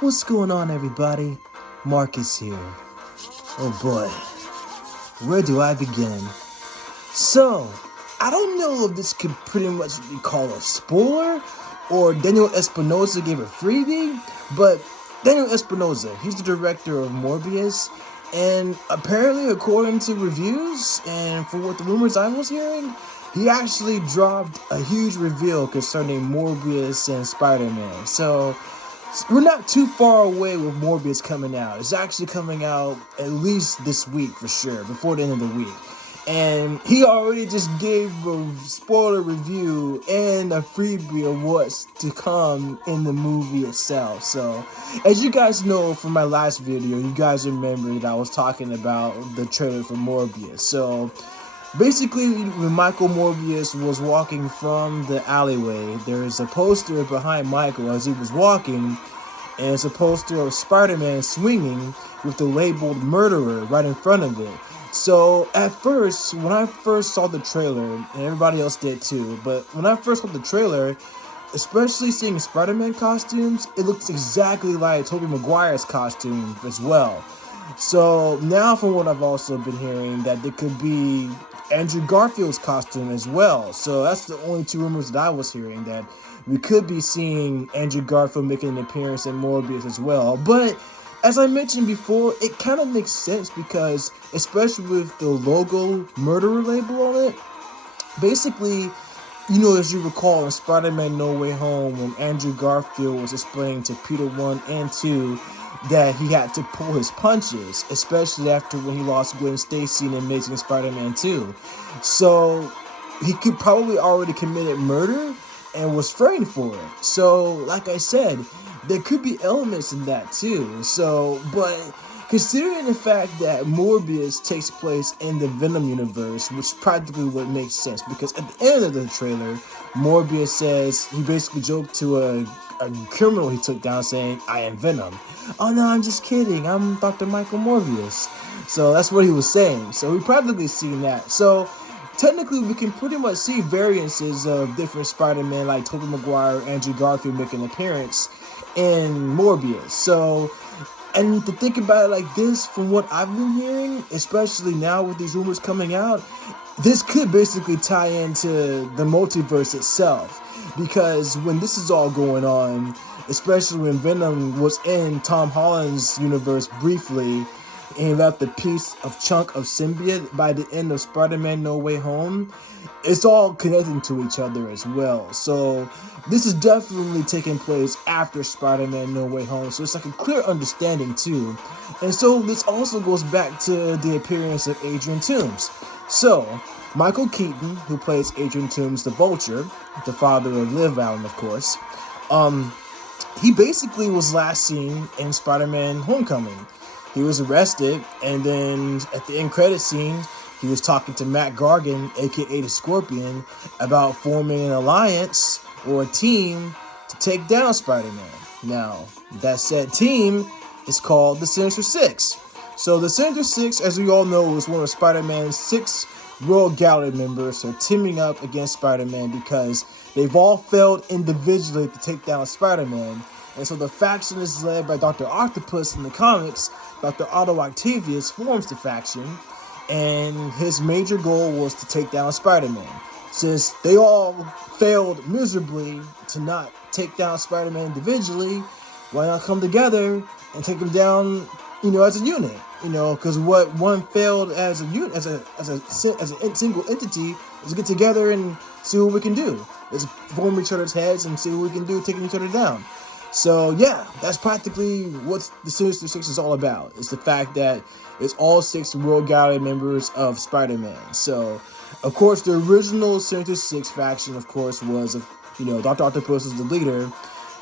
What's going on, everybody? Marcus here. Oh boy, where do I begin? So, I don't know if this could pretty much be called a spoiler or Daniel Espinosa gave a freebie, but Daniel Espinosa, he's the director of Morbius, and apparently, according to reviews and for what the rumors I was hearing, he actually dropped a huge reveal concerning Morbius and Spider-Man. So, we're not too far away with Morbius coming out. It's actually coming out at least this week for sure, before the end of the week. And he already just gave a spoiler review and a freebie of what's to come in the movie itself. So, as you guys know from my last video, you guys remember that I was talking about the trailer for Morbius. So, basically, when Michael Morbius was walking from the alleyway, there's a poster behind Michael as he was walking, and it's a poster of Spider-Man swinging with the labeled murderer right in front of it. So, at first, when I first saw the trailer, and everybody else did too, but when I first saw the trailer, especially seeing Spider-Man costumes, it looks exactly like Tobey Maguire's costume as well. So, now from what I've also been hearing, that it could be Andrew Garfield's costume as well. So that's the only two rumors that I was hearing, that we could be seeing Andrew Garfield making an appearance in Morbius as well. But as I mentioned before, it kind of makes sense because, especially with the logo murderer label on it, basically, you know, as you recall in Spider-Man No Way Home, when Andrew Garfield was explaining to Peter 1 and 2 that he had to pull his punches, especially after when he lost Gwen Stacy in Amazing Spider-Man 2. So he could probably already committed murder and was framed for it. So, like I said, there could be elements in that too. So, but considering the fact that Morbius takes place in the Venom universe, which practically would make sense, because at the end of the trailer, Morbius says, he basically joked to a criminal he took down saying, "I am Venom." "Oh no, I'm just kidding, I'm Dr. Michael Morbius." So that's what he was saying. So we practically seen that. So technically we can pretty much see variances of different Spider-Man, like Tobey Maguire, Andrew Garfield make an appearance in Morbius. So, and to think about it like this, from what I've been hearing, especially now with these rumors coming out, this could basically tie into the multiverse itself. Because when this is all going on, especially when Venom was in Tom Holland's universe briefly, and he left a chunk of symbiote by the end of Spider-Man No Way Home, it's all connecting to each other as well. So this is definitely taking place after Spider-Man No Way Home, so it's like a clear understanding too. And so this also goes back to the appearance of Adrian Toomes. So Michael Keaton, who plays Adrian Toomes, the Vulture, the father of Liv Allen, of course, he basically was last seen in Spider-Man Homecoming. He was arrested, and then at the end credit scene, he was talking to Matt Gargan, aka the Scorpion, about forming an alliance or a team to take down Spider-Man. Now, that said team is called the Sinister Six. So the Sinister Six, as we all know, is one of Spider-Man's 6 Royal Gallery members are teaming up against Spider-Man because they've all failed individually to take down Spider-Man. And so the faction is led by Dr. Octopus in the comics. Dr. Otto Octavius forms the faction, and his major goal was to take down Spider-Man. Since they all failed miserably to not take down Spider-Man individually, why not come together and take him down, as a unit? Because what one failed as a unit, as a single entity, is get together and see what we can do. Let's form each other's heads and see what we can do, taking each other down. So yeah, that's practically what the Sinister Six is all about. It's the fact that it's all 6 World Gallery members of Spider-Man. So, of course, the original Sinister Six faction, of course, was, Dr. Octopus is the leader,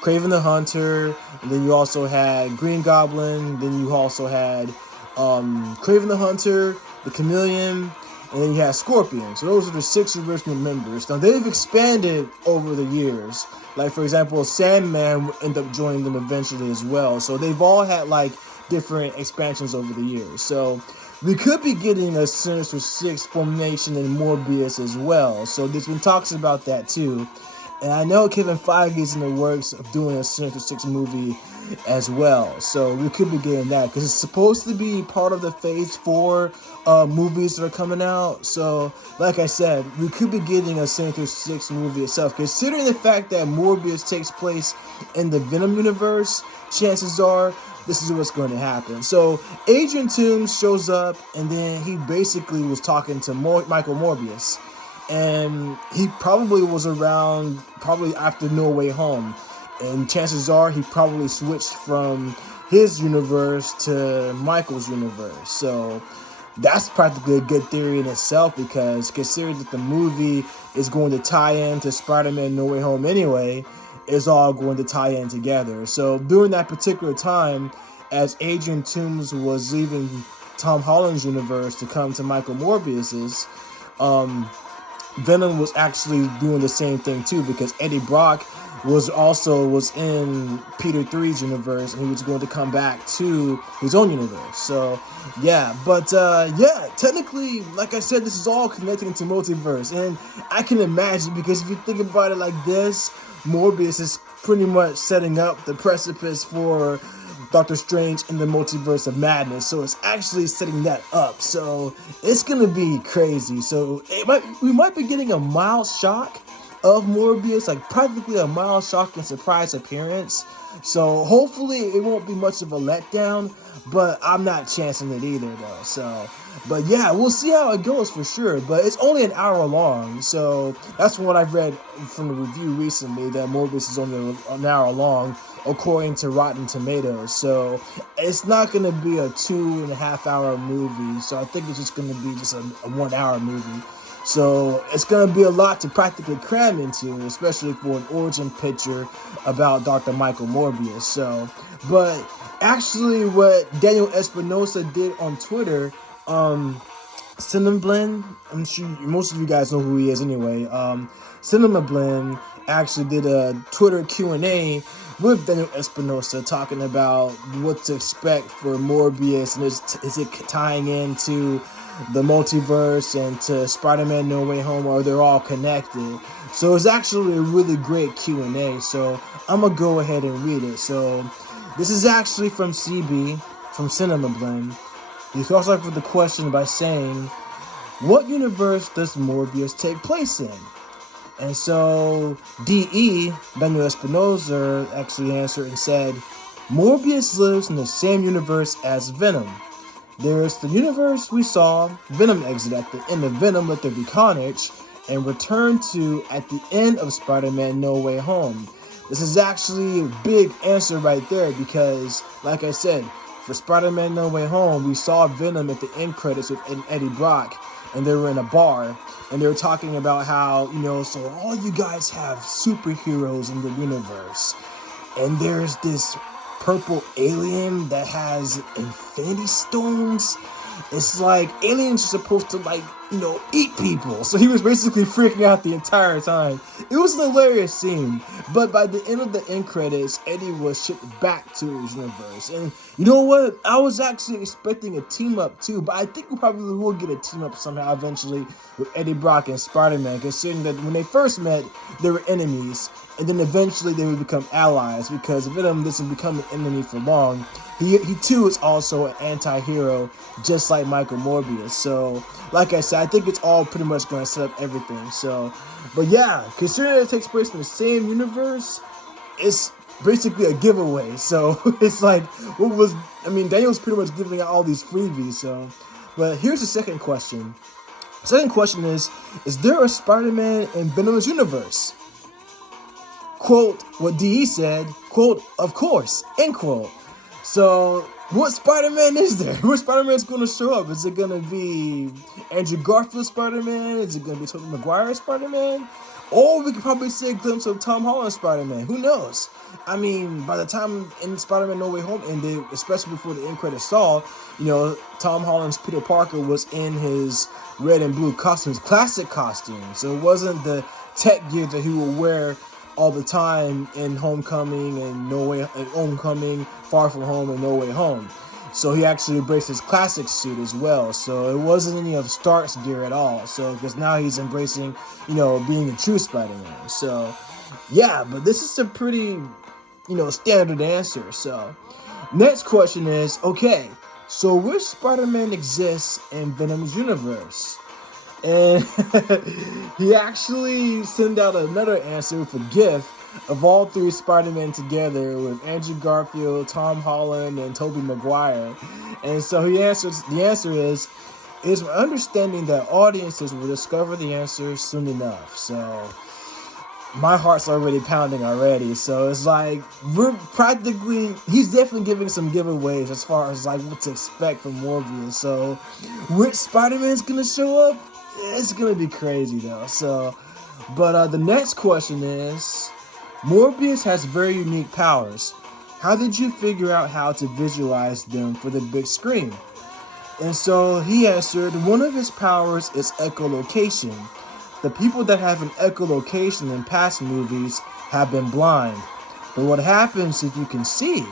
Kraven the Hunter, and then you also had Green Goblin, then you also had Kraven the Hunter, the Chameleon, and then you had Scorpion. So those are the 6 original members. Now, they've expanded over the years. Like, for example, Sandman will end up joining them eventually as well. So they've all had, different expansions over the years. So we could be getting a Sinister Six formation in Morbius as well. So there's been talks about that, too. And I know Kevin Feige is in the works of doing a Sinister Six movie as well. So we could be getting that because it's supposed to be part of the Phase 4 movies that are coming out. So, like I said, we could be getting a Sinister Six movie itself. Considering the fact that Morbius takes place in the Venom universe, chances are this is what's going to happen. So Adrian Toomes shows up, and then he basically was talking to Michael Morbius. And he probably was around probably after No Way Home. And chances are he probably switched from his universe to Michael's universe. So that's practically a good theory in itself, because considering that the movie is going to tie into Spider-Man No Way Home anyway, it's all going to tie in together. So during that particular time, as Adrian Toomes was leaving Tom Holland's universe to come to Michael Morbius's, Venom was actually doing the same thing too, because Eddie Brock was in Peter 3's universe, and he was going to come back to his own universe. So yeah, but technically, like I said, this is all connecting to multiverse, and I can imagine, because if you think about it like this, Morbius is pretty much setting up the precipice for Doctor Strange in the Multiverse of Madness, so it's actually setting that up. So it's gonna be crazy. So we might be getting a mild shock of Morbius, like practically a mild shock and surprise appearance. So hopefully it won't be much of a letdown, but I'm not chancing it either though. So, but yeah, we'll see how it goes for sure. But it's only an hour long, so that's what I've read from the review recently, that Morbius is only an hour long, according to Rotten Tomatoes. So it's not going to be a 2.5 hour movie. So I think it's just going to be just a 1 hour movie. So it's going to be a lot to practically cram into, especially for an origin picture about Dr. Michael Morbius. So, but actually what Daniel Espinosa did on Twitter, Cinema Blend, I'm sure most of you guys know who he is anyway. Cinema Blend actually did a Twitter Q&A with Daniel Espinosa, talking about what to expect for Morbius, and is it tying into the multiverse and to Spider-Man No Way Home, or they're all connected. So it's actually a really great Q&A, so I'm going to go ahead and read it. So this is actually from CB, from Cinema Blend. He starts off with the question by saying, what universe does Morbius take place in? And so DE, Daniel Espinosa, actually answered and said, Morbius lives in the same universe as Venom. There's the universe we saw Venom exit at the end of Venom Let There Be Carnage and return to at the end of Spider-Man No Way Home. This is actually a big answer right there, because, like I said, for Spider-Man No Way Home, we saw Venom at the end credits with Eddie Brock, and they were in a bar, and they were talking about how, so all you guys have superheroes in the universe, and there's this purple alien that has Infinity Stones. It's like aliens are supposed to, eat people. So he was basically freaking out the entire time. It was an hilarious scene. But by the end of the end credits, Eddie was shipped back to his universe. And you know what? I was actually expecting a team up too, but I think we probably will get a team up somehow eventually with Eddie Brock and Spider-Man, considering that when they first met, they were enemies. And then eventually they would become allies, because Venom doesn't become an enemy for long. He too is also an anti-hero, just like Michael Morbius. So, like I said, I think it's all pretty much going to set up everything. So, but yeah, considering it takes place in the same universe, it's basically a giveaway. So, it's like, Daniel's pretty much giving out all these freebies. So, but here's the second question. The second question is there a Spider-Man in Venom's universe? Quote, what DE said, quote, of course, end quote. So, what Spider-Man is there? What Spider-Man's going to show up? Is it going to be Andrew Garfield's Spider-Man? Is it going to be Tobey Maguire's Spider-Man? Or we could probably see a glimpse of Tom Holland's Spider-Man. Who knows? By the time in Spider-Man No Way Home ended, especially before the end credits saw, Tom Holland's Peter Parker was in his red and blue costume, his classic costume. So it wasn't the tech gear that he would wear all the time in Homecoming and Homecoming, Far From Home, and No Way Home. So he actually embraced his classic suit as well. So it wasn't any of Stark's gear at all. So because now he's embracing, being a true Spider-Man. So yeah, but this is a pretty, standard answer. So, next question is, okay, so which Spider-Man exists in Venom's universe? And he actually sent out another answer with a GIF of all three Spider-Men together with Andrew Garfield, Tom Holland, and Tobey Maguire. And so the answer is, it is my understanding that audiences will discover the answer soon enough. So my heart's already pounding already. So it's like, he's definitely giving some giveaways as far as like what to expect from Morbius. So which Spider-Man's gonna show up? It's gonna be crazy though. So, but the next question is, Morbius has very unique powers. How did you figure out how to visualize them for the big screen? And so he answered, one of his powers is echolocation. The people that have an echolocation in past movies have been blind. But what happens if you can see?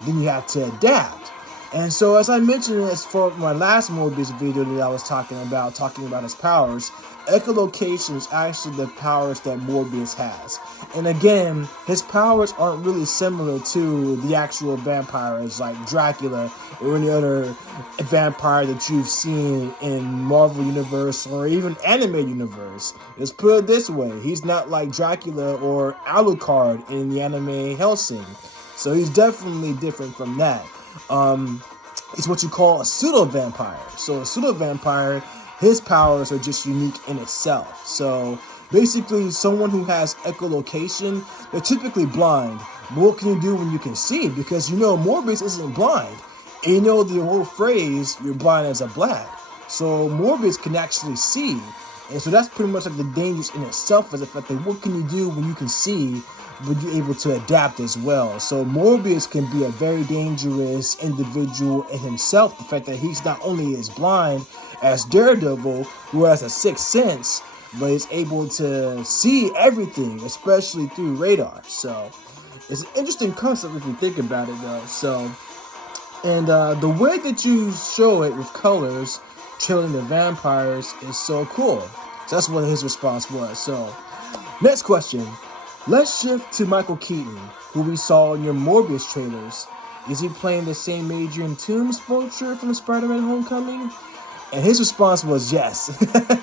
Then you have to adapt. And so as I mentioned as for my last Morbius video that I was talking about his powers, echolocation is actually the powers that Morbius has. And again, his powers aren't really similar to the actual vampires like Dracula or any other vampire that you've seen in Marvel Universe or even anime universe. Let's put it this way, he's not like Dracula or Alucard in the anime Hellsing. So he's definitely different from that. It's what you call a pseudo-vampire. So a pseudo-vampire, his powers are just unique in itself. So basically, someone who has echolocation, they're typically blind. But what can you do when you can see? Because Morbius isn't blind. And the whole phrase, you're blind as a bat. So Morbius can actually see. And so that's pretty much like the dangers in itself, is the fact that what can you do when you can see, but you're able to adapt as well. So Morbius can be a very dangerous individual in himself. The fact that he's not only as blind as Daredevil, who has a sixth sense, but is able to see everything, especially through radar. So it's an interesting concept if you think about it, though. So, and the way that you show it with colors, killing the vampires, is so cool. So that's what his response was. So, next question. Let's shift to Michael Keaton, who we saw in your Morbius trailers. Is he playing the same Adrian Toomes Vulture from Spider-Man Homecoming? And his response was yes.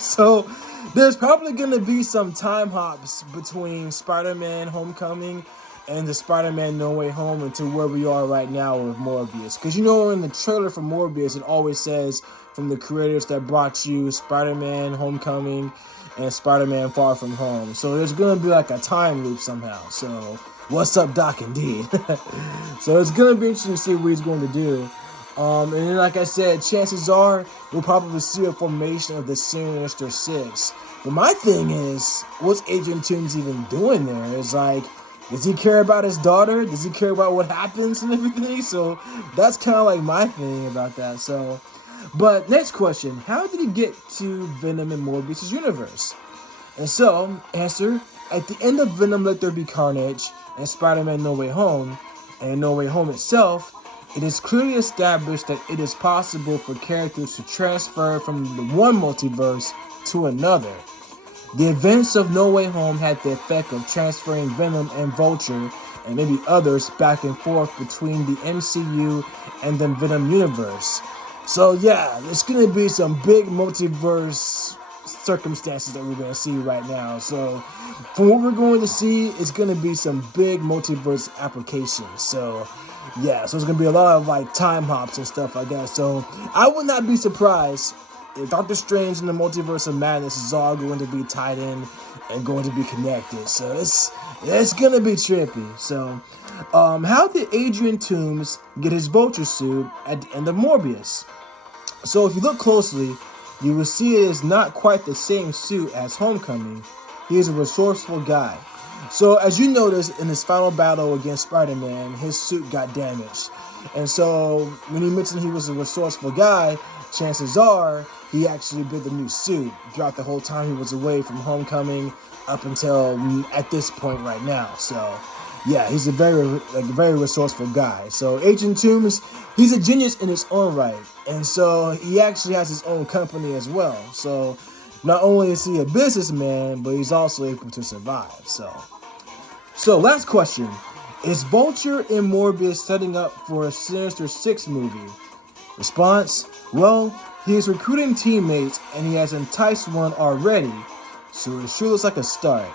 So there's probably going to be some time hops between Spider-Man Homecoming and the Spider-Man No Way Home into where we are right now with Morbius. Because in the trailer for Morbius, it always says from the creators that brought you Spider-Man Homecoming and Spider-Man Far From Home. So there's going to be like a time loop somehow. So what's up, Doc, indeed. So it's going to be interesting to see what he's going to do. And then, like I said, chances are we'll probably see a formation of the Sinister Six. But my thing is, what's Adrian Toomes even doing there? It's like, does he care about his daughter? Does he care about what happens and everything? So that's kind of like my thing about that. So, but next question, how did he get to Venom and Morbius' universe? And so, answer, at the end of Venom, Let There Be Carnage, and Spider-Man No Way Home, and No Way Home itself, it is clearly established that it is possible for characters to transfer from the one multiverse to another. The events of No Way Home had the effect of transferring Venom and Vulture, and maybe others, back and forth between the MCU and the Venom universe. So yeah, there's going to be some big multiverse circumstances that we're going to see right now. So from what we're going to see, it's going to be some big multiverse applications. So yeah, so it's going to be a lot of like time hops and stuff like that. So I would not be surprised if Doctor Strange and the Multiverse of Madness is all going to be tied in and going to be connected. So it's going to be trippy. So how did Adrian Toomes get his Vulture suit at the end of Morbius? So if you look closely, you will see it is not quite the same suit as Homecoming. He is a resourceful guy. So as you notice in his final battle against Spider-Man, his suit got damaged. And so when he mentioned he was a resourceful guy, chances are he actually built a new suit throughout the whole time he was away from Homecoming up until at this point right now. So yeah, he's a very resourceful guy. So Adrian Toomes, he's a genius in his own right. And so he actually has his own company as well. So not only is he a businessman, but he's also able to survive. So So, last question. Is Vulture and Morbius setting up for a Sinister Six movie? Response, well, he is recruiting teammates and he has enticed one already, so it sure looks like a start.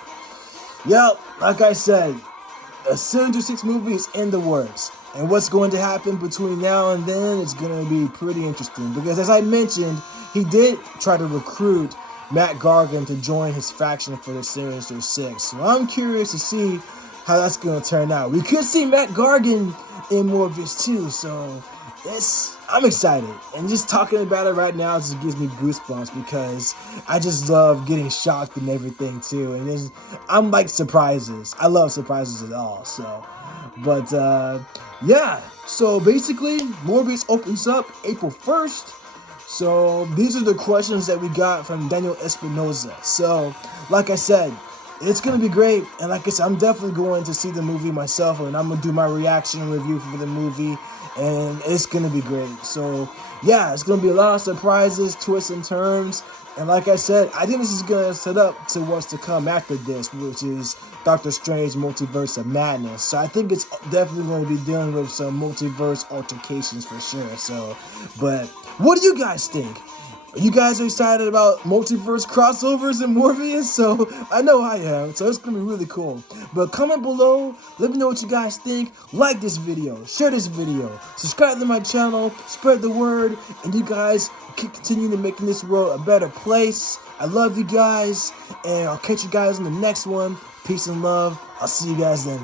Yep, like I said, a Sinister Six movie is in the works. And what's going to happen between now and then is going to be pretty interesting. Because as I mentioned, he did try to recruit Matt Gargan to join his faction for the Sinister Six. So I'm curious to see how that's going to turn out. We could see Matt Gargan in Morbius too, so I'm excited. And just talking about it right now just gives me goosebumps because I just love getting shocked and everything too. And I'm like surprises. I love surprises at all. So, but yeah. So basically, Morbius opens up April 1st. So these are the questions that we got from Daniel Espinosa. So, like I said, it's going to be great. And like I said, I'm definitely going to see the movie myself. And I'm going to do my reaction review for the movie. And it's going to be great. So, yeah, it's going to be a lot of surprises, twists, and turns. And like I said, I think this is going to set up to what's to come after this, which is Doctor Strange Multiverse of Madness. So I think it's definitely going to be dealing with some multiverse altercations for sure. So, but what do you guys think? Are you guys excited about multiverse crossovers and Morbius? So I know I am, so it's going to be really cool. But comment below, let me know what you guys think. Like this video, share this video, subscribe to my channel, spread the word, and you guys keep continuing to making this world a better place. I love you guys, and I'll catch you guys in the next one. Peace and love. I'll see you guys then.